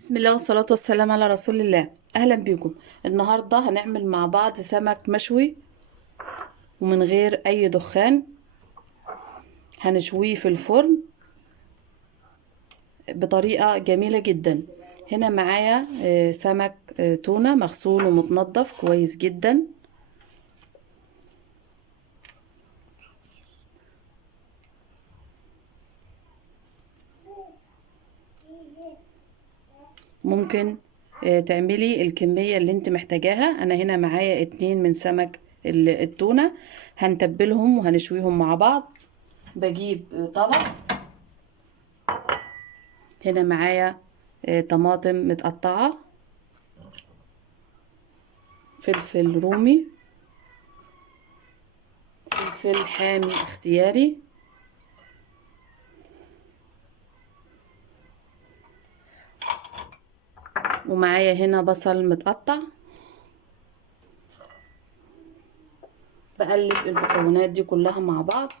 بسم الله والصلاة والسلام على رسول الله. أهلا بكم. النهاردة هنعمل مع بعض سمك مشوي ومن غير أي دخان. هنشويه في الفرن بطريقة جميلة جدا. هنا معايا سمك تونة مغسول ومتنضف كويس جدا. ممكن تعملي الكمية اللي انت محتاجاها. أنا هنا معايا 2 من سمك التونة، هنتبلهم وهنشويهم مع بعض. بجيب طبق. هنا معايا طماطم متقطعة، فلفل رومي، فلفل حامي اختياري، ومعايا هنا بصل متقطع. بقلب المكونات دي كلها مع بعض.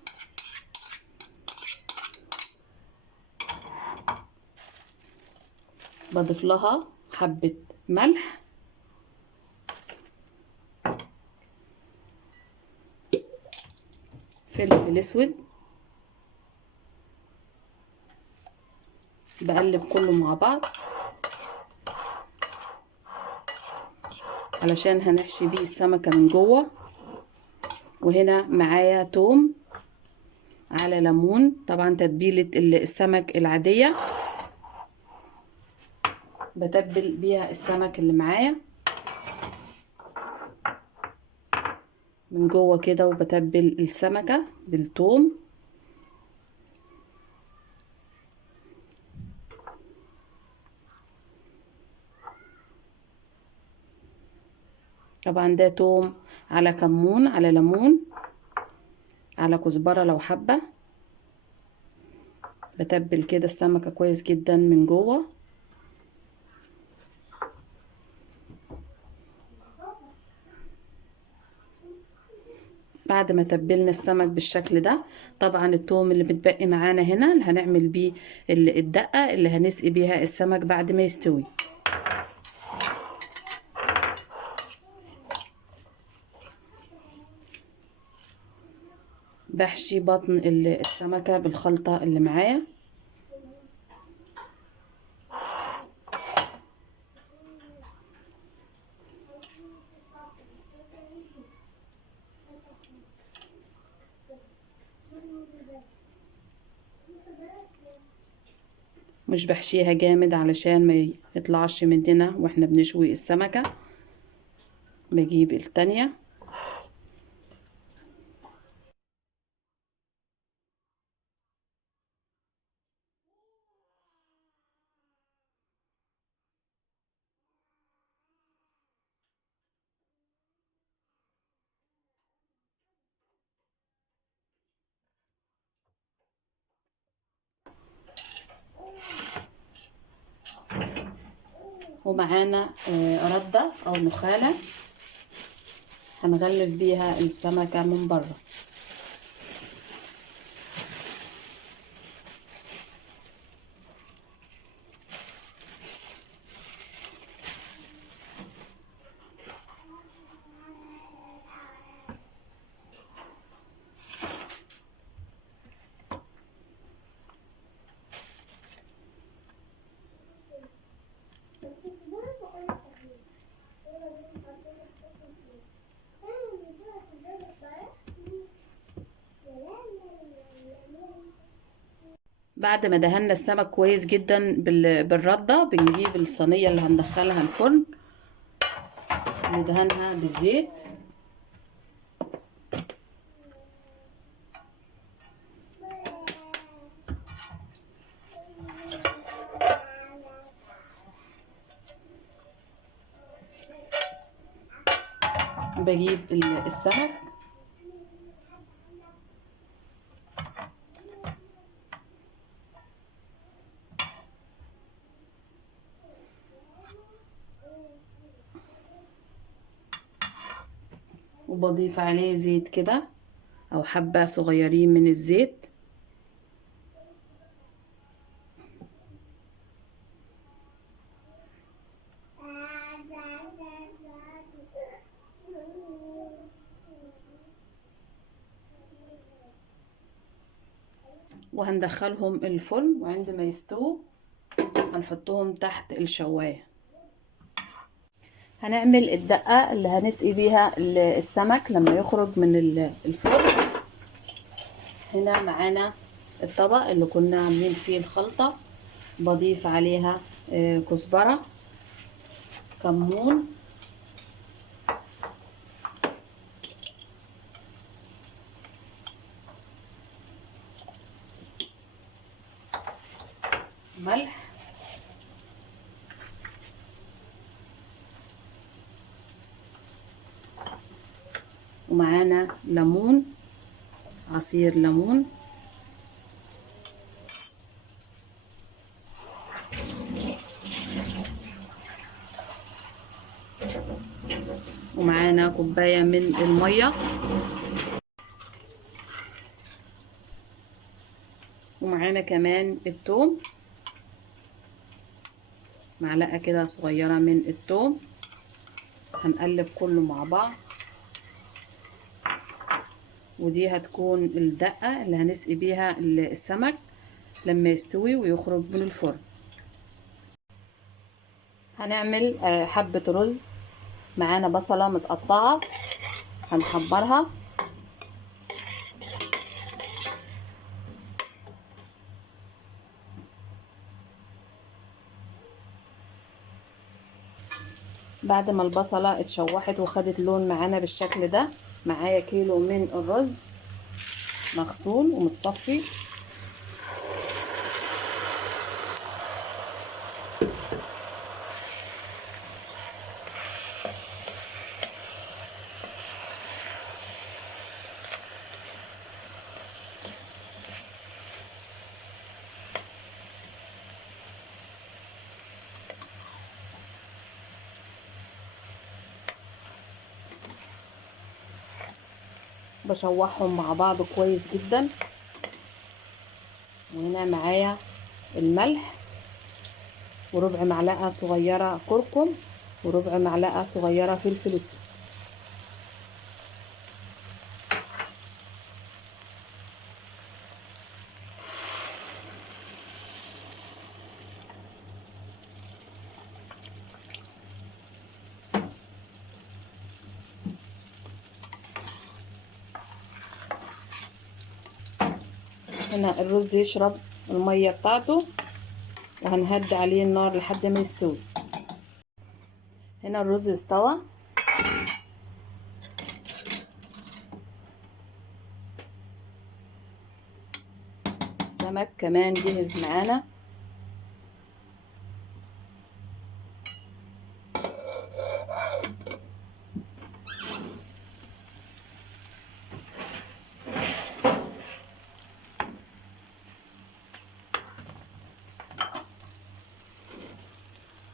بضيف لها حبة ملح، فلفل اسود. بقلب كله مع بعض علشان هنحشي بيه السمكة من جوه. وهنا معايا توم على ليمون، طبعا تتبيلة السمك العادية بتبل بيها السمك اللي معايا من جوه كده، وبتبل السمكة بالثوم. طبعا ده توم على كمون على ليمون على كزبرة لو حابة. بتبل كده السمكة كويس جدا من جوه. بعد ما تبلنا السمك بالشكل ده، طبعا التوم اللي متبقي معانا هنا اللي هنعمل بيه الدقة اللي هنسقي بيها السمك بعد ما يستوي. بحشي بطن السمكة بالخلطة اللي معايا. مش بحشيها جامد علشان ما يطلعش مننا واحنا بنشوي السمكة. بجيب التانية. ومعانا ردة او نخالة هنغلف بيها السمكة من بره. بعد ما دهنا السمك كويس جدا بالردة، بنجيب الصينية اللي هندخلها الفرن ندهنها بالزيت. بجيب السمك وبضيف عليه زيت كده او حبة صغيرين من الزيت. وهندخلهم الفرن، وعندما يستووا هنحطهم تحت الشواية. هنعمل الدقة اللي هنسقي بيها السمك لما يخرج من الفرن. هنا معانا الطبق اللي كنا عاملين فيه الخلطة، بضيف عليها كزبرة، كمون، ملح، ومعانا ليمون، عصير ليمون، ومعانا كوباية من المية، ومعانا كمان الثوم، معلقة كده صغيرة من الثوم. هنقلب كله مع بعض، ودي هتكون الدقة اللي هنسقي بيها السمك لما يستوي ويخرج من الفرن. هنعمل حبة رز، معانا بصلة متقطعة هنحمرها، بعد ما البصلة اتشوحت وخدت لون معانا بالشكل ده، معايا كيلو من الرز مغسول ومتصفي. بشوحهم مع بعض كويس جدا. وهنا معايا الملح، وربع معلقة صغيرة كركم، وربع معلقة صغيرة فلفل اسود. هنا الرز يشرب المية بتاعته، وهنهدي عليه النار لحد ما يستوي. هنا الرز استوى، السمك كمان جهز معانا.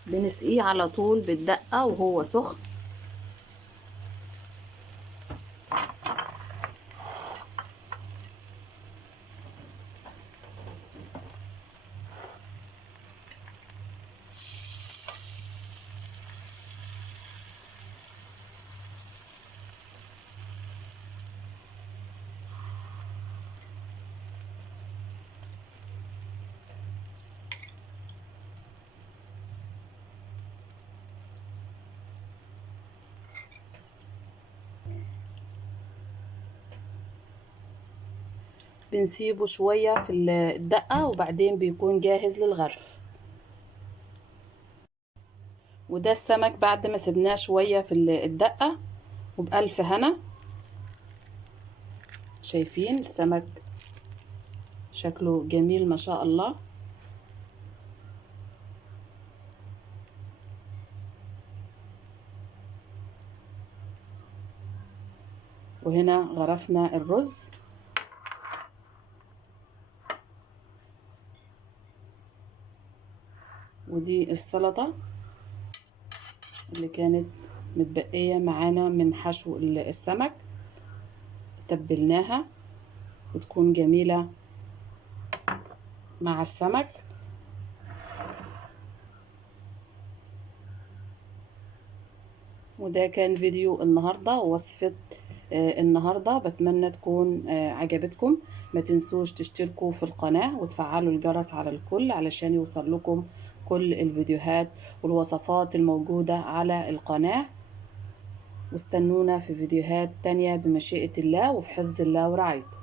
بنسقيه على طول بالدقة وهو سخن. بنسيبه شوية في الدقة وبعدين بيكون جاهز للغرف. وده السمك بعد ما سبناه شوية في الدقة وبألف هنا. شايفين السمك شكله جميل ما شاء الله. وهنا غرفنا الرز، ودي السلطة اللي كانت متبقية معانا من حشو السمك، تبلناها وتكون جميلة مع السمك. وده كان فيديو النهاردة ووصفة النهاردة. بتمنى تكون عجبتكم. ما تنسوش تشتركوا في القناة وتفعلوا الجرس على الكل علشان يوصل لكم كل الفيديوهات والوصفات الموجودة على القناة. واستنونا في فيديوهات تانية بمشيئة الله وفي حفظ الله ورعايته.